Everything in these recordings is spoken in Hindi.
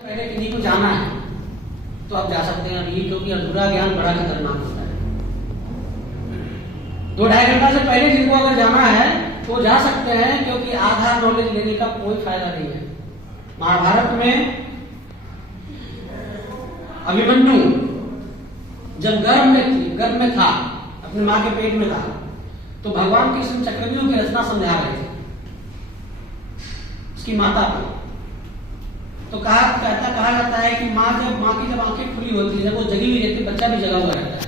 पहले किन्हीं को जाना है तो आप जा सकते हैं अभी, क्योंकि अधूरा ज्ञान बड़ा खतरनाक होता है। 2-2.5 घंटा से पहले जिनको अगर जाना है तो जा सकते हैं, क्योंकि आधा नॉलेज लेने का कोई फायदा नहीं है। महाभारत में अभिमन्यु जब गर्भ में था, अपनी मां के पेट में था, तो भगवान कृष्ण चक्रव्यूह की रचना समझा रहे थे उसकी माता को। तो कहा जाता है कि माँ की जब आंखें खुली होती है, जब वो जगी हुई रहती है, बच्चा भी जगा हुआ रहता है,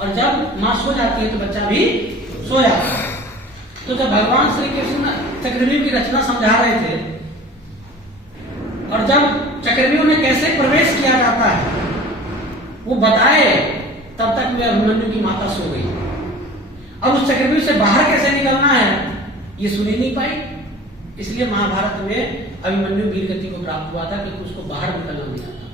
और जब माँ सो जाती है तो बच्चा भी सो जाता है। तो जब भगवान श्री कृष्ण चक्रव्यूह की रचना समझा रहे थे, और जब चक्रव्यूह में कैसे प्रवेश किया जाता है वो बताए, तब तक में अभिमन्यु की माता सो गई। अब उस चक्रव्यूह से बाहर कैसे निकलना है ये सुन ही नहीं पाई, इसलिए महाभारत में अभिमन्यु वीर गति को प्राप्त हुआ था, क्योंकि उसको बाहर निकलना नहीं आता।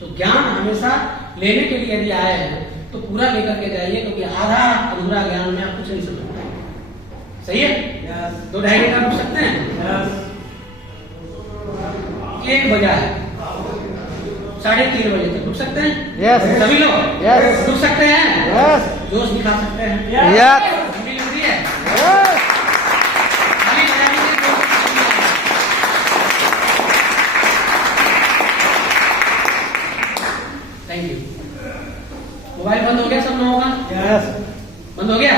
तो ज्ञान हमेशा लेने के लिए यदि आए हैं तो पूरा लेकर के जाइए, क्योंकि आधा अधूरा ज्ञान में आप कुछ नहीं समझ पाएंगे। सही है? 2-2.5 घंटा रुक सकते हैं? 1 बजा है, 3:30 बजे तक रुक सकते हैं? सभी लोग रुक सकते हैं? जोश दिखा सकते हैं? Thank you. मोबाइल बंद हो गया सब लोगों का? बंद हो गया?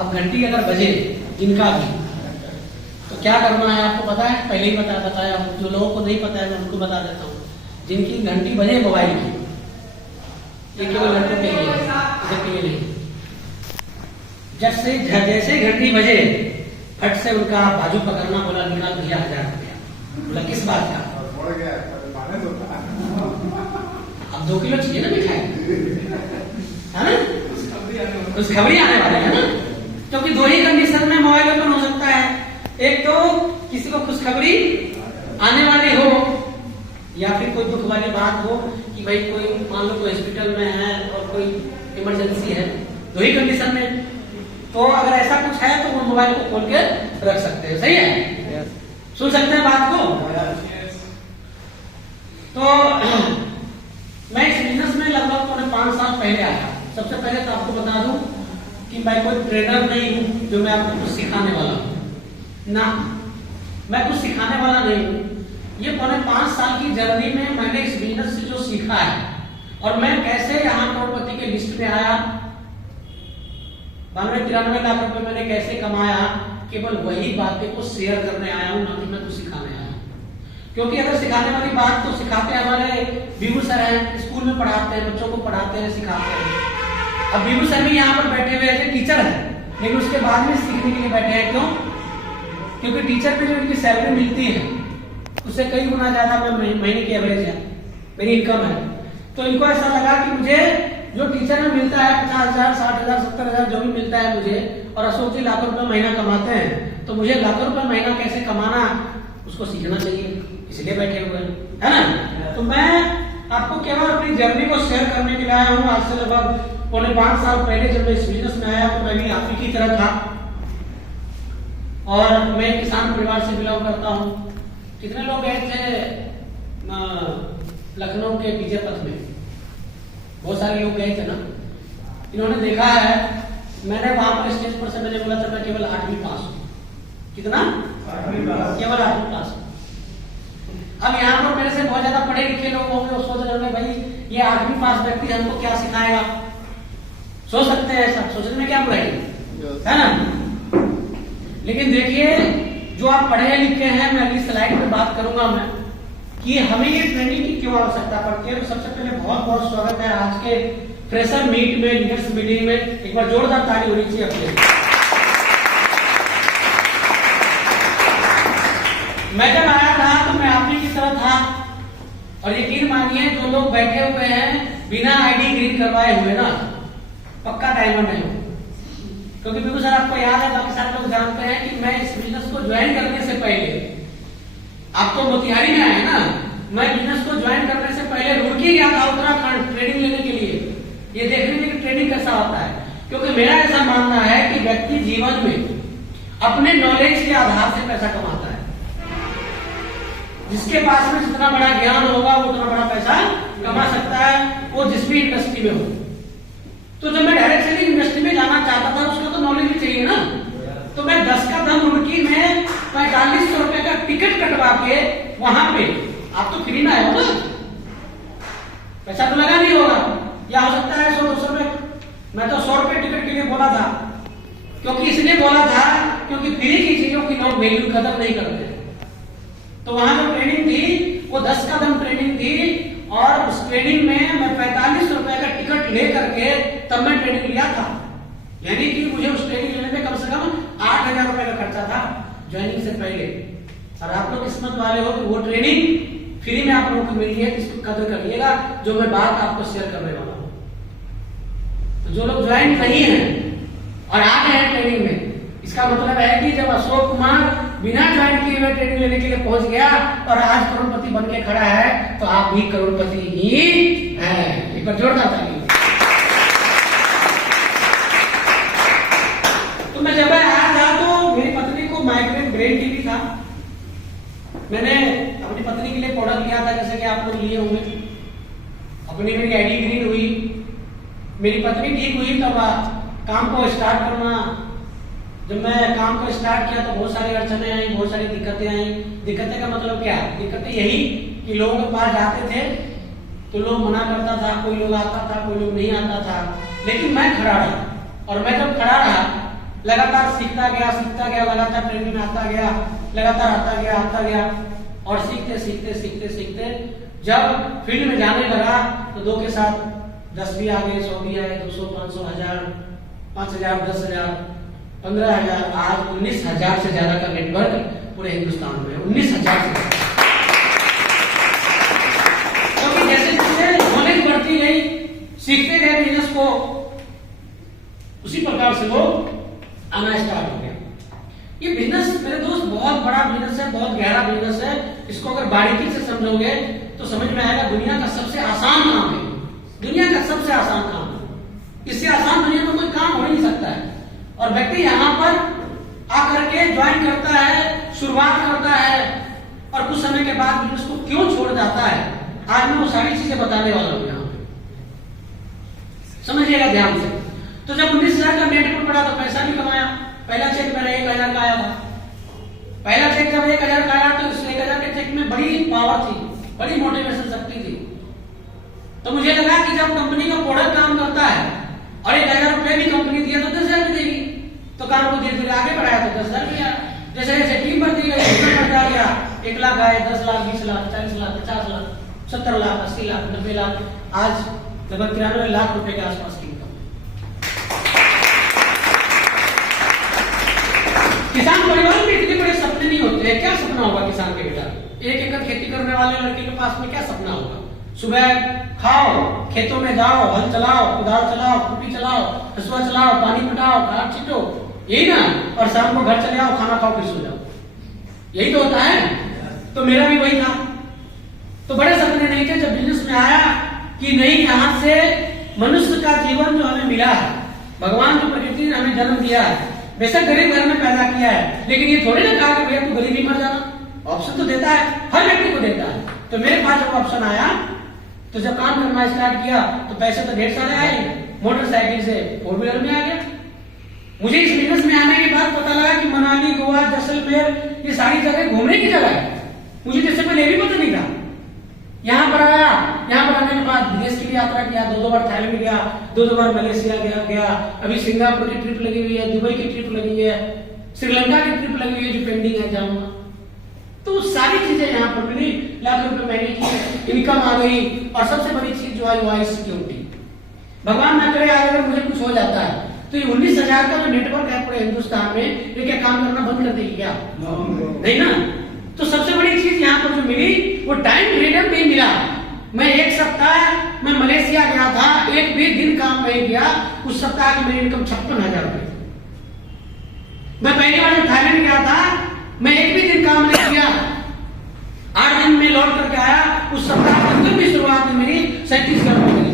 अब घंटी अगर बजे जिनका भी, तो क्या करना है आपको पता है? पहले ही बताया, जो लोगों को नहीं पता है मैं उनको बता देता हूँ। जिनकी घंटी बजे मोबाइल की, ये केवल घंटों के लिए नहीं, जैसे घंटी बजे फट से उनका बाजू पकड़ना, बोला निकाल भैया 1000 रुपया। बोला किस बात का? अब 2 किलो चाहिए ना मिठाई, है ना? खुशखबरी आने वाली है ना, क्योंकि 2 ही कंडीशन में मोबाइल ओपन हो सकता है। एक तो किसी को खुशखबरी आने वाली हो, या फिर कोई दुख वाली बात हो कि भाई कोई मान लो कोई हॉस्पिटल में है और कोई इमरजेंसी है, 2 ही कंडीशन में। तो अगर ऐसा कुछ है तो वो मोबाइल को खोल के रख सकते हैं। सही है? सुन सकते हैं बात को? तो मैं इस बिजनेस में लगभग 5 साल पहले आया। सबसे पहले तो आपको बता दूं कि मैं कोई ट्रेनर नहीं हूं जो मैं आपको कुछ सिखाने वाला हूं ना, मैं कुछ सिखाने वाला नहीं हूं। ये 5 साल की जर्नी में मैंने इस बिजनेस से जो सीखा है, और मैं कैसे यहाँ करोड़पति के लिस्ट में आया, 92-93 लाख रुपए मैंने कैसे कमाया, केवल वही बातें को शेयर करने आया हूं, ना कि मैं कुछ सिखाने आया। क्योंकि अगर सिखाने वाली बात तो सिखाते हमारे बीबू सर हैं, स्कूल में पढ़ाते हैं, बच्चों को पढ़ाते हैं, सिखाते हैं। अब बीबू सर भी यहाँ पर बैठे हुए ऐसे टीचर है, लेकिन उसके बाद में सीखने के लिए बैठे हैं। क्यों? क्योंकि टीचर पे जो उनकी सैलरी मिलती है उससे कई गुना ज्यादा महीने की एवरेज है मेरी इनकम है। तो इनको ऐसा लगा कि मुझे जो टीचर में मिलता है 50,000, 60,000, 70,000 जो भी मिलता है मुझे, और अशोक जी लाखों रुपए महीना कमाते हैं, तो मुझे लाखों रुपए महीना कैसे कमाना उसको सीखना चाहिए, इसलिए बैठे हुए हैं, है ना? तो मैं आपको केवल अपनी जर्नी को शेयर करने के लिए आया हूँ। आज से लगभग 5 साल पहले जब मैं इस बिजनेस में आया तो मैं भी आप ही की तरह था, और मैं किसान परिवार से बिलोंग करता हूँ। कितने लोग गए थे लखनऊ के विजय पथ में? बहुत सारे लोग गए थे ना। इन्होंने देखा है, मैंने वहां पर स्टेज पर से मैंने बोला था मैं केवल 8वीं पास हूँ। कितना? 8वीं पास, केवल 8वीं पास। अब यहाँ पर मेरे से बहुत ज्यादा पढ़े लिखे लोग होंगे, वो सोच रहे होंगे भाई ये 8वीं पास व्यक्ति हमको क्या सिखाएगा। सोच सकते हैं ऐसा, सोचने में क्या बुराई है ना? लेकिन देखिए, जो आप पढ़े लिखे हैं, मैं अगली स्लाइड पे बात करूंगा मैं कि हमें ये ट्रेनिंग की क्यों आवश्यकता पड़ती है। तो सबसे पहले बहुत बहुत स्वागत है आज के फ्रेशर मीट में, लीडर्स मीटिंग में। एक बार जोरदार ताली होनी चाहिए अपने। मैं जब आया था तो मैं आप ही की तरह था, और यकीन मानिए जो लोग बैठे हुए हैं बिना आईडी ग्रीन करवाए हुए ना, पक्का डायमंड है। क्योंकि बिल्कुल सर आपको याद है, बाकी सारे लोग जानते हैं कि मैं इस बिजनेस को ज्वाइन करने से पहले, आप तो मोतिहारी में आए ना, मैं बिजनेस को ज्वाइन करने से पहले रुड़की गया था उत्तराखंड ट्रेनिंग लेने के लिए, ये देखने के लिए ट्रेनिंग कैसा होता है। क्योंकि मेरा ऐसा मानना है कि व्यक्ति जीवन में अपने नॉलेज के आधार से पैसा कमाता है। जिसके पास में जितना बड़ा ज्ञान होगा कमा सकता है वो जिस भी इंडस्ट्री में हो। तो जब मैं डायरेक्ट सेलिंग इंडस्ट्री में जाना चाहता था, उसका तो नॉलेज ही चाहिए ना। तो मैं 10 का दम रुड़की में 4500 रुपए का टिकट कटवा के वहां पे, आप तो फ्री में आए हो ना, पैसा तो लगा नहीं होगा, या हो सकता है 100-200 रुपए। मैं तो 100 रुपए टिकट के लिए बोला था, क्योंकि इसलिए बोला था क्योंकि फ्री की चीजों की लोग वैल्यू कदर नहीं करते। तो वहां जो ट्रेनिंग थी वो 10 का दम ट्रेनिंग थी, और उस ट्रेनिंग में मैं 45 रुपए का टिकट लेकर के तब मैं ट्रेनिंग लिया था। यानी कि मुझे उस ट्रेनिंग लेने में कम से कम 8000 रुपए का खर्चा था ज्वाइनिंग से पहले। और आप लोग किस्मत वाले हो कि वो ट्रेनिंग फ्री में आप लोगों को मिल रही है, इसको कदर करिएगा, जो मैं बात आपको शेयर करने वाला हूं। तो जो लोग ज्वाइन नहीं है और आ गए हैं ट्रेनिंग में, इसका मतलब है कि जब अशोक कुमार बिना ज्वाइन किए हुए ट्रेनिंग लेने के लिए पहुंच गया और आज करोड़पति बन के खड़ा है, तो आप भी करोड़पति ही हैं। एक बार जोरदार ताली। तो मैं जब आया था तो मेरी पत्नी को माइग्रेन ब्रेन टीबी था। मैंने अपनी पत्नी के लिए प्रोडक्ट लिया था, जैसे कि आप लोग लिए होंगे। अपनी मेरी आईडी ग्रीन हुई, मेरी पत्नी ठीक हुई, तब काम को स्टार्ट करना। जब मैं काम को स्टार्ट किया तो बहुत सारी अड़चने आई, बहुत सारी दिक्कतें आई। दिक्कतें का मतलब क्या है? दिक्कतें यही कि लोगों के पास जाते थे तो लोग मना करता था, कोई लोग आता था, कोई लोग नहीं आता था, लेकिन मैं खड़ा रहा। और मैं जब खड़ा रहा, लगातार सीखता गया, लगातार ट्रेनिंग में आता गया, लगातार आता गया, और सीखते सीखते सीखते सीखते जब फील्ड में जाने लगा तो 2 के साथ 10 भी आ गए, 100 भी आए, 200, 500, 1000, 5000, 10000, 15000, आज 19000 से ज्यादा का नेटवर्क पूरे हिंदुस्तान में। 19000 से, क्योंकि जैसे जैसे नॉलेज बढ़ती गई, सीखते गए बिजनेस को, उसी प्रकार से वो आना स्टार्ट हो गया। ये बिजनेस मेरे दोस्त बहुत बड़ा बिजनेस है, बहुत गहरा बिजनेस है। इसको अगर बारीकी से समझोगे तो समझ में आएगा दुनिया का सबसे आसान काम है, दुनिया का सबसे आसान काम है। इससे आसान दुनिया में कोई काम हो नहीं सकता है। और व्यक्ति यहाँ पर आकर के ज्वाइन करता है, शुरुआत करता है, और कुछ समय के बाद बिजनेस को क्यों छोड़ जाता है, आज मैं वो सारी चीजें बताने वाला हूं। यहाँ समझिएगा ध्यान से। तो जब 19000 का नेट पर पड़ा तो पैसा भी कमाया। पहला चेक मेरा 1000 का आया था। पहला चेक जब 1000 का आया तो इस 1000 के चेक में बड़ी पावर थी, बड़ी मोटिवेशन शक्ति थी। तो मुझे लगा कि जब कंपनी का प्रोडक्ट काम करता है और 1000 रुपए भी कंपनी दिया तो 10000 भी देगी, तो काम को धीरे धीरे आगे बढ़ाया तो 10000 भी आया। जैसे जैसे टीम बढ़ती गई, बढ़ता गया, 1 लाख आए, 10 लाख, 20 लाख, 40 लाख, 50 लाख, 70 लाख, 80 लाख, 90 लाख, आज लगभग 93 लाख रुपए के आसपास की इनकम। किसान परिवार में इतने बड़े सपने नहीं होते हैं। क्या सपना होगा किसान के बेटा? 1 एकड़ खेती करने वाले लड़के के पास में क्या सपना होगा? सुबह खाओ, खेतों में जाओ, हल चलाओ, कुदाल चलाओ, खुरपी चलाओ, हसुआ चलाओ, पानी पटाओ, खाद छींटो, यही ना? और शाम को घर चले आओ, खाना खाओ, फिर सो जाओ, यही तो होता है। तो मेरा भी वही था। तो बड़े सपने नहीं थे। जब बिजनेस में आया कि नहीं, यहां से मनुष्य का जीवन जो हमें मिला है, भगवान जो प्रकृति ने हमें जन्म दिया है, बेशक गरीब घर में पैदा किया है, लेकिन ये थोड़ी ना कहा कि भैया तू गरीब ही मर जाना। ऑप्शन तो देता है, हर व्यक्ति को देता है। तो मेरे पास जब ऑप्शन आया तो जब काम करना स्टार्ट किया तो पैसे तो ढेर सारे आए, मोटरसाइकिल से 4 व्हीलर में आ गया। मुझे इस बिजनेस में आने के बाद पता लगा कि मनाली, गोवा, जैसलमेर, ये सारी जगह घूमने की जगह है। मुझे जैसे पहले भी पता नहीं था। यहाँ पर आया, यहाँ पर आने के बाद विदेश की भी यात्रा किया, 2 बार थाईलैंड गया, 2 बार मलेशिया गया, अभी सिंगापुर की ट्रिप लगी हुई है, दुबई की ट्रिप लगी हुई है, श्रीलंका की ट्रिप लगी हुई है जो पेंडिंग है, जाऊंगा। तो सारी चीजें यहाँ पर मिली, लाख रुपए महीने की इनकम आ गई, और सबसे बड़ी चीज जो आई वो आई सिक्योरिटी। भगवान ना करे अगर मुझे कुछ हो जाता है तो ये 19000 का जो नेटवर्क है पूरे हिंदुस्तान में, ये क्या काम करना बंद कर देगी क्या? नहीं ना। तो सबसे बड़ी चीज यहाँ पर जो मिली वो टाइम फ्रीडम भी मिला। मैं 1 सप्ताह मैं मलेशिया गया था, 1 भी दिन काम नहीं किया। उस सप्ताह की मेरी इनकम 56,000 रुपए। मैं पहली बार जब थाईलैंड गया था, मैं 1 भी दिन काम नहीं किया, 8 दिन में लौट करके आया। उस सप्ताह की शुरुआत में मेरी 37,000 रुपए मिली।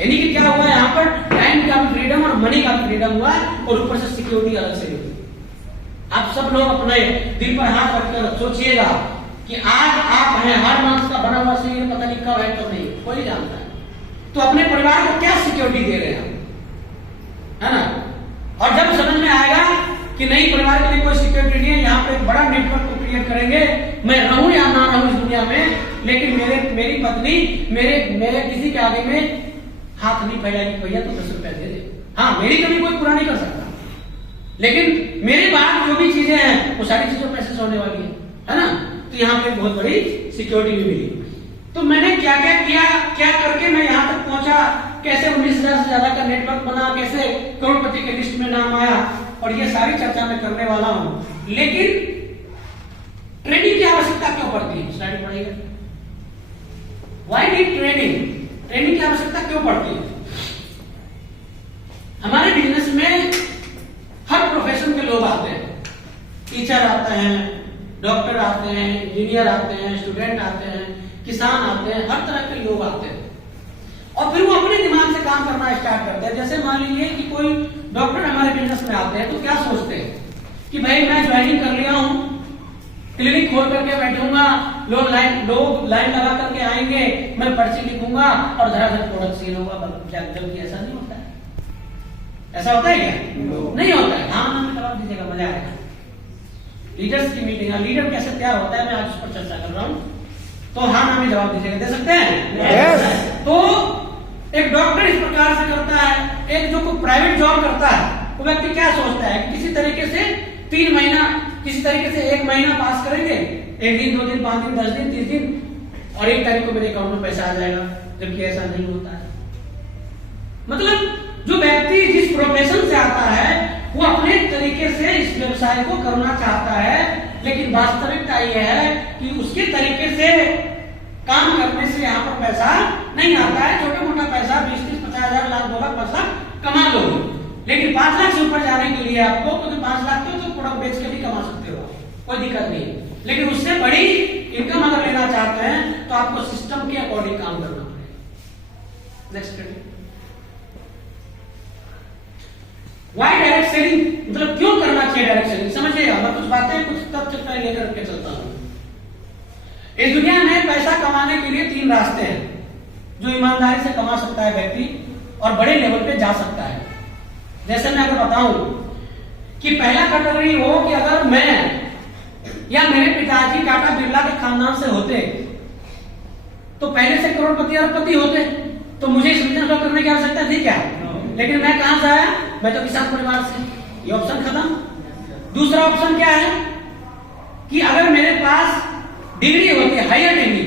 यानी कि क्या हुआ यहाँ पर? टाइम का भी फ्रीडम और मनी का भी फ्रीडम हुआ, और ऊपर से सिक्योरिटी अलग से मिली। आप सब लोग अपने दिल पर हाथ रखकर सोचिएगा कि आज आप हैं, हर मांस का बना हुआ शरीर पता नहीं कब है कब नहीं। वही जानता है। तो अपने परिवार को क्या सिक्योरिटी दे रहे हैं, है ना? और जब समझ में आएगा कि नहीं, परिवार के लिए कोई सिक्योरिटी नहीं है, यहाँ पे एक बड़ा नेटवर्क को क्रिएट करेंगे, मैं रहूं या ना रहूं इस दुनिया में, लेकिन मेरी पत्नी मेरे किसी के आगे में हाथ नहीं फैलाएगी, भैया तो 10 रुपया दे दे। हाँ, मेरी कभी कोई पूरा नहीं कर सकता, लेकिन मेरे बाद जो भी चीजें हैं वो सारी चीजों पैसे से होने वाली है ना? तो यहाँ पे बहुत बड़ी सिक्योरिटी भी मिली। तो मैंने क्या क्या किया, क्या करके मैं यहाँ तक पहुंचा, कैसे 19,000 से ज्यादा का नेटवर्क बना, कैसे करोड़पति के लिस्ट में नाम आया, और ये सारी चर्चा मैं करने वाला हूं। लेकिन ट्रेनिंग की आवश्यकता क्यों पड़ती है? स्लाइड पढ़िएगा। Why need training? ट्रेनिंग की आवश्यकता क्यों पड़ती है? हमारे बिजनेस में हर प्रोफेशन के लोग आते हैं, टीचर आते हैं, डॉक्टर आते हैं, इंजीनियर आते हैं, स्टूडेंट आते हैं, किसान आते हैं, हर तरह के लोग आते हैं, और फिर वो अपने दिमाग से काम करना स्टार्ट करते हैं। जैसे मान लीजिए कि कोई डॉक्टर हमारे बिजनेस में आते हैं, तो क्या सोचते हैं कि भाई मैं ज्वाइनिंग कर लिया हूं, क्लिनिक खोल करके बैठूंगा, लोग लाइन लगा करके आएंगे, मैं पर्ची लिखूंगा और धड़ाधड़ प्रोडक्ट सेल होगा। जबकि ऐसा नहीं होता है। ऐसा होता है क्या? नहीं होता है। हाँ, हमें जवाब दीजिएगा, मजा आएगा। लीडर्स की मीटिंग, लीडर कैसे तैयार होता है, मैं आज उस पर चर्चा कर रहा हूं। तो हाँ, हमें जवाब दीजिएगा, दे सकते हैं? yes. तो एक डॉक्टर इस प्रकार से करता है, एक जो कोई प्राइवेट जॉब करता है, वो व्यक्ति क्या सोचता है कि किसी तरीके से 3 महीना, किसी तरीके से 1 महीना पास करेंगे, 1 दिन, 2 दिन, 5 दिन, 10 दिन, 30 दिन, और 1 तारीख को मेरे अकाउंट में पैसा आ जाएगा। जबकि ऐसा नहीं होता है। मतलब जो व्यक्ति जिस प्रोफेशन से आता है वो अपने तरीके से इस व्यवसाय को करना चाहता है, लेकिन वास्तविकता यह है कि उसके तरीके से काम करने से यहाँ पर पैसा नहीं आता है। छोटा मोटा पैसा 20, 30, 50 हजार, लाख, 2 लाख, 5 लाख कमा लोगे, लेकिन 5 लाख से ऊपर जाने के लिए आपको, क्योंकि 5 लाख तो प्रोडक्ट बेच के भी कमा सकते हो, कोई दिक्कत नहीं है, लेकिन उससे बड़ी इनकम अगर लेना चाहते हैं तो आपको सिस्टम के अकॉर्डिंग काम करना पड़ेगा। नेक्स्ट, वाई डायरेक्ट सेलिंग, मतलब क्यों करना चाहिए डायरेक्ट सेलिंग? समझिएगा, मैं कुछ बातें, कुछ तथ्य लेकर के चलता हूं। इस दुनिया में पैसा कमाने के लिए 3 रास्ते हैं जो ईमानदारी से कमा सकता है व्यक्ति और बड़े लेवल पे जा सकता है। जैसे मैं अगर बताऊं कि पहला कैटेगरी हो कि अगर मैं या मेरे पिताजी टाटा बिरला के खानदान से होते तो पहले से करोड़पति अरबपति होते, तो मुझे इस बिजनेस को करने की आवश्यकता थी क्या? लेकिन मैं कहां से आया? मैं तो किसान परिवार से। ये ऑप्शन खत्म। दूसरा ऑप्शन क्या है कि अगर मेरे पास डिग्री होती, हायर डिग्री,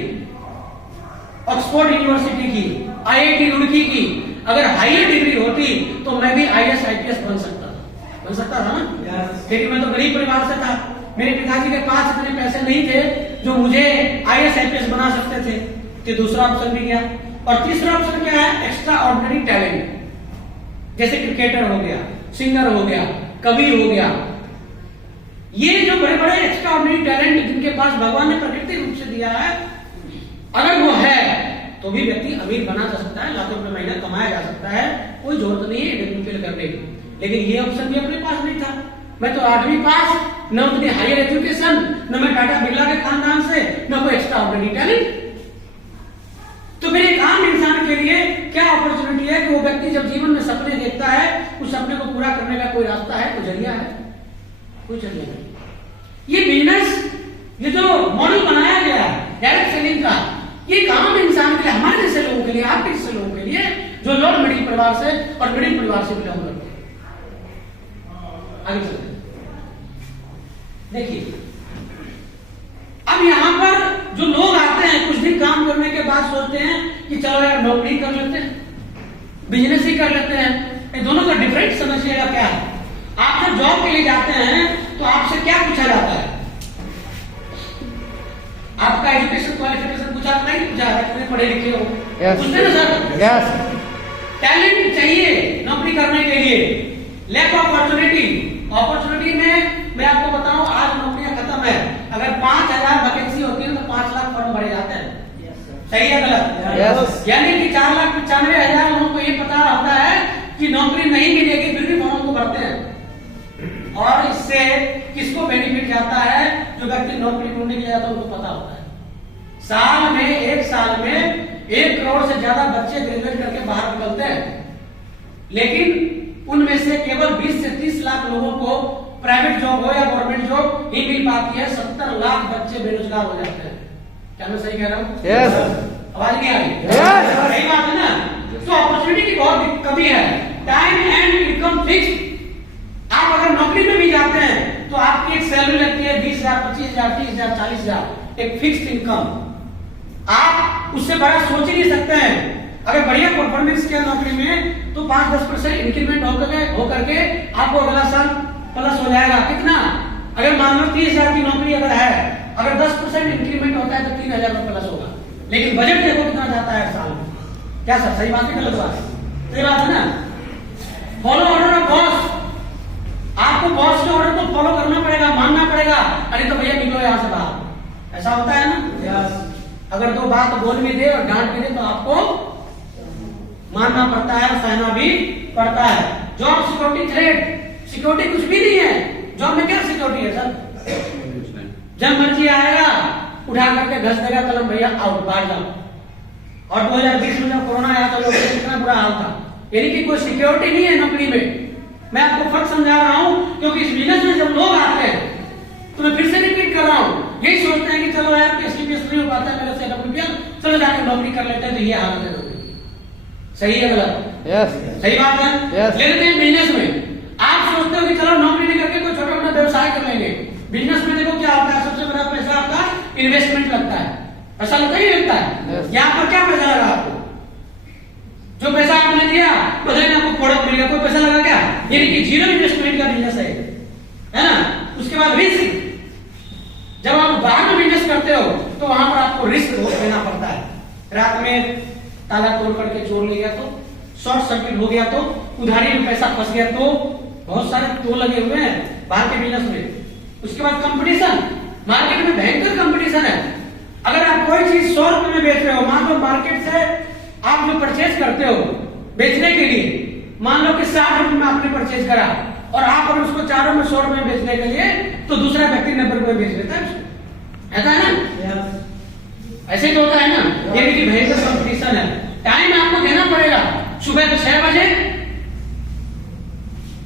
ऑक्सफोर्ड यूनिवर्सिटी की, आईआईटी रुड़की की, अगर हायर डिग्री होती तो मैं भी आईएएस आईपीएस बन सकता था ना? लेकिन मैं तो गरीब परिवार से था, मेरे पिताजी के पास इतने पैसे नहीं थे जो मुझे आईएएस आईपीएस बना सकते थे। तो दूसरा ऑप्शन भी गया। और तीसरा ऑप्शन क्या है? एक्स्ट्रा ऑर्डिनरी टैलेंट, जैसे क्रिकेटर हो गया, सिंगर हो गया, कवि हो गया। ये जो बड़े बड़े एक्स्ट्रा ऑर्डिनरी टैलेंट जिनके पास भगवान ने प्राकृतिक रूप से दिया है, अगर वो है तो भी व्यक्ति अमीर बना जा सकता है, लाखों रुपए महीना कमाया जा सकता है, कोई जरूरत नहीं है डेवलपमेंट करने की। लेकिन ये ऑप्शन भी अपने पास नहीं था। मैं तो 8वीं पास, न उतनी हायर एजुकेशन, न मैं टाटा बिरला के खानदान से, न कोई एक्स्ट्रा ऑर्डिनरी टैलेंट। तो मेरे एक आम इंसान के लिए क्या अपॉर्चुनिटी है कि वो व्यक्ति जब जीवन में सपने देखता है, उस सपने को पूरा करने का कोई रास्ता है, कोई जरिया है? कोई जरिया नहीं। ये बिजनेस, ये जो मॉडल बनाया गया है डायरेक्ट सेलिंग का, ये एक आम इंसान के लिए, हमारे जैसे लोगों के लिए, आपके जैसे लोगों के लिए जो लोअर मिडिल परिवार से और मिडिल परिवार से बिलोंग करते हैं। आगे चलते हैं। देखिए, अब यहाँ पर जो लोग आते हैं कुछ दिन काम करने के बाद सोचते हैं कि चलो यार नौकरी कर लेते हैं, बिजनेस ही कर लेते हैं। ये दोनों का डिफरेंस समझिएगा क्या है। आप जब जॉब के लिए जाते हैं तो आपसे क्या पूछा जाता है? आपका एजुकेशन क्वालिफिकेशन पूछा नहीं पूछा, कितने पढ़े लिखे हो? पूछते ना सर? यस। टैलेंट चाहिए नौकरी करने के लिए, लैक ऑफ अपॉर्चुनिटी में मैं आपको बताऊं, आज नौकरियां खत्म है। अगर 5000 वैकेंसी होती है तो 5 लाख फॉर्म भरे जाते हैं। सही है गलत? yes. यानी कि 4,95,000 लोगों को ये पता होता है कि नौकरी नहीं मिलेगी, फिर भी फॉर्म को भरते हैं। और इससे किसको बेनिफिट जाता है? जो व्यक्ति नौकरी ढूंढने के लिए जाता है उनको पता होता है। एक साल में 1 करोड़ से लेकिन उनमें से केवल 20 से 30 लाख लोगों को प्राइवेट जॉब हो या गवर्नमेंट जॉब ही मिल पाती है। 70 लाख बच्चे बेरोजगार हो जाते हैं। क्या मैं सही कह रहा हूँ? यस। आवाज नहीं आ रही? सही बात है ना? तो अपॉर्चुनिटी की बहुत कमी है। Time and income fix. आप अगर नौकरी में भी जाते हैं तो आपकी एक सैलरी लगती है 20,000, 25,000, 30,000, 40,000, एक फिक्स्ड इनकम। आप उससे बड़ा सोच ही नहीं सकते हैं। अगर बढ़िया परफॉर्मेंस किया नौकरी में तो 5-10% इंक्रीमेंट होकर के आपको अगला साल प्लस हो जाएगा। कितना? अगर मान लो 30,000 की नौकरी अगर है, अगर 10% इंक्रीमेंट होता है तो 3,000 का प्लस होगा। लेकिन बजट देखो कितना जाता है साल में। क्या सर, सही बात है गलत बात है? सही बात है ना? Follow order of boss. आपको बॉस के ऑर्डर को फॉलो करना पड़ेगा, मानना पड़ेगा। अरे तो भैया निकलो यहां से बाहर, ऐसा होता है ना? अगर दो बात बोल भी दे और डांट भी दे तो आपको मानना पड़ता है, सहना भी पड़ता है। जॉब सिक्योरिटी थ्रेट, सिक्योरिटी कुछ भी नहीं है। जॉब में क्या सिक्योरिटी है सर? जब मर्जी आएगा उठा करके घस देगा कलम, भैया आउट, बाहर जाओ। और 2020 में जब कोरोना आया तो लोगों का कितना बुरा हाल था। यानी कि कोई सिक्योरिटी नहीं है नौकरी में। मैं आपको फर्क समझा रहा हूं क्योंकि इस बिजनेस में जब लोग आते हैं तो मैं फिर से रिपीट कर रहा हूं, यही सोचते हैं कि चलो यार PSTPS नहीं हो पाता है मेरे से, WPL चलो जाके नौकरी कर लेते हैं। तो ये हालत है। सही है गलत? यस। सही बात है। लेते हैं बिजनेस में आप सोचते हो कि चलो नौकरी नहीं करके कोई छोटा मोटा व्यवसाय कर लेंगे। बिजनेस में देखो क्या होता है, सबसे बड़ा पैसा आपका इन्वेस्टमेंट लगता है। ऐसा लगता ही लगता है। यहाँ पर क्या पैसा लगा आपको? जो पैसा आपने दिया बदले में आपको प्रोडक्ट मिलेगा, कोई पैसा लगा क्या? यानी कि जीरो इन्वेस्टमेंट का बिजनेस है ना? उसके बाद रिस्क। जब आप बाहर में बिजनेस करते हो तो वहां पर आपको रिस्क लेना पड़ता है। रात में ताला तोड़ करके चोर ले गया तो, शॉर्ट सर्किट हो गया तो, उधारी में पैसा फंस गया तो, बहुत सारे तो लगे हुए हैं बाहर के बिजनेस में। उसके बाद कंपटीशन, मार्केट में भयंकर कंपटीशन है। अगर आप कोई चीज 100 रुपए में बेच रहे हो, मान लो मार्केट से आप जो परचेज करते हो बेचने के लिए, मान लो कि 60 रुपए में आपने परचेज करा और आप अगर उसको चारों में 100 रुपए में बेचने के लिए तो दूसरा व्यक्ति 90 रुपए बेच लेता है। ऐसा है ना? ऐसे तो होता है ना? यानी कि भयंकर कंपटीशन है। टाइम आपको देना पड़ेगा। सुबह 6 बजे,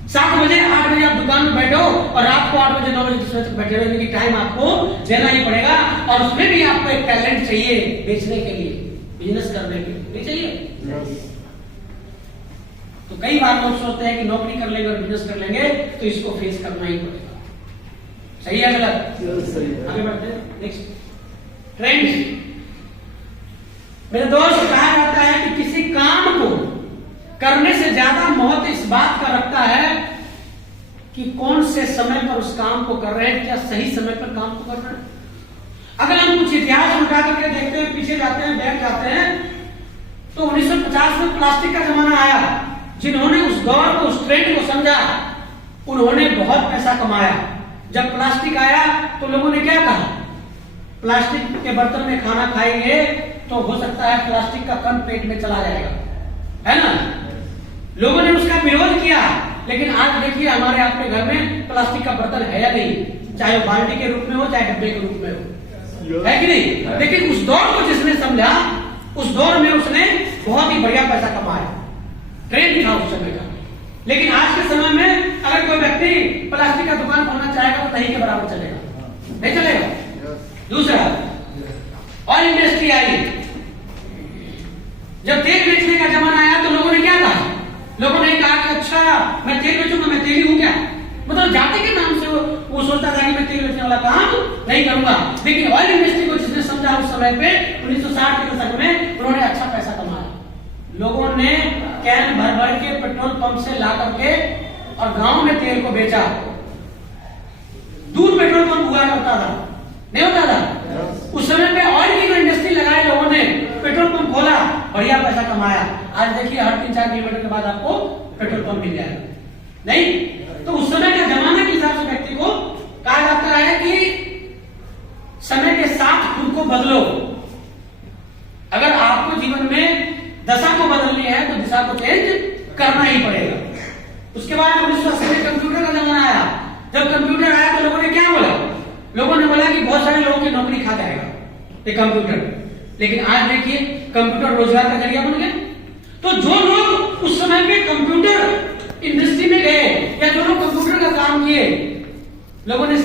7 बजे, 8 बजे आप दुकान में बैठो और रात को 8 बजे, 9 बजे, 10 बजे तक बैठे रहो। यानी कि टाइम आपको देना ही पड़ेगा। और उसमें भी आपको एक टैलेंट चाहिए बेचने के लिए, बिजनेस करने के लिए नहीं चाहिए। तो कई बार लोग सोचते हैं कि नौकरी कर लेंगे और बिजनेस कर लेंगे तो इसको फेस करना ही पड़ेगा। सही है गलत? आगे बढ़ते हैं। Next trend. मेरे दोस्त, कहा जाता है कि किसी काम को करने से ज्यादा महत्व इस बात का रखता है कि कौन से समय पर उस काम को कर रहे हैं, क्या सही समय पर काम को कर रहे हैं। अगर हम कुछ इतिहास उठा करके देखते हैं, पीछे जाते हैं, बैठ जाते हैं, तो 1950 में प्लास्टिक का जमाना आया। जिन्होंने उस दौर को, उस ट्रेंड को समझा, उन्होंने बहुत पैसा कमाया। जब प्लास्टिक आया तो लोगों ने क्या कहा? प्लास्टिक के बर्तन में खाना खाएंगे तो हो सकता है प्लास्टिक का कण पेट में चला जाएगा, है ना? लोगों ने उसका विरोध किया। लेकिन आज देखिए हमारे आपके घर में प्लास्टिक का बर्तन है या नहीं, चाहे बाल्टी के रूप में हो चाहे डब्बे के रूप में हो, है कि नहीं? लेकिन उस दौर को जिसने समझा, उस दौर में उसने बहुत ही बढ़िया पैसा कमाया। ट्रेंड था उस समय का। लेकिन आज के समय में अगर कोई व्यक्ति प्लास्टिक का दुकान खोलना चाहेगा तो नहीं के बराबर चलेगा, नहीं चलेगा। दूसरा, ऑयल इंडस्ट्री आई। जब तेल बेचने का जमाना आया तो लोगों ने क्या कहा? लोगों ने कहा कि अच्छा मैं तेल बेचूंगा, मैं तेली हूं क्या? मतलब जाति के नाम से वो सोचता था कि मैं तेल बेचने वाला काम नहीं करूंगा। लेकिन ऑयल इंडस्ट्री को जिसने समझा उस समय पे 1960 के दशक में, उन्होंने अच्छा पैसा कमाया। लोगों ने कैन भर भर के पेट्रोल पंप से ला करके और गांव में तेल को बेचा। दूर पेट्रोल पंप हुआ करता था, नहीं होता था? उस समय पे ऑयल की जो इंडस्ट्री लगाई लोगों ने, पेट्रोल पंप खोला, बढ़िया पैसा कमाया। आज देखिए हर 3-4 किलोमीटर के बाद आपको पेट्रोल पंप मिल जाएगा, नहीं? तो उस समय के जमाने के हिसाब से व्यक्ति को कहा जाता है कि समय के साथ खुद को बदलो। अगर आपको जीवन में दशा को बदलनी है तो दिशा को चेंज करना ही पड़ेगा। उसके बाद 1980 में कंप्यूटर का जमाना आया। जब कंप्यूटर आया तो लोगों ने क्या बोला? लोगों ने बोला कि बहुत सारे लोगों की नौकरी खा जाएगा ये कंप्यूटर। लेकिन आज देखिए कंप्यूटर रोजगार का जरिया बन गया। तो जो लोग उस समय में कंप्यूटर इंडस्ट्री में गए या जो लोग कंप्यूटर का काम किए, लोगों ने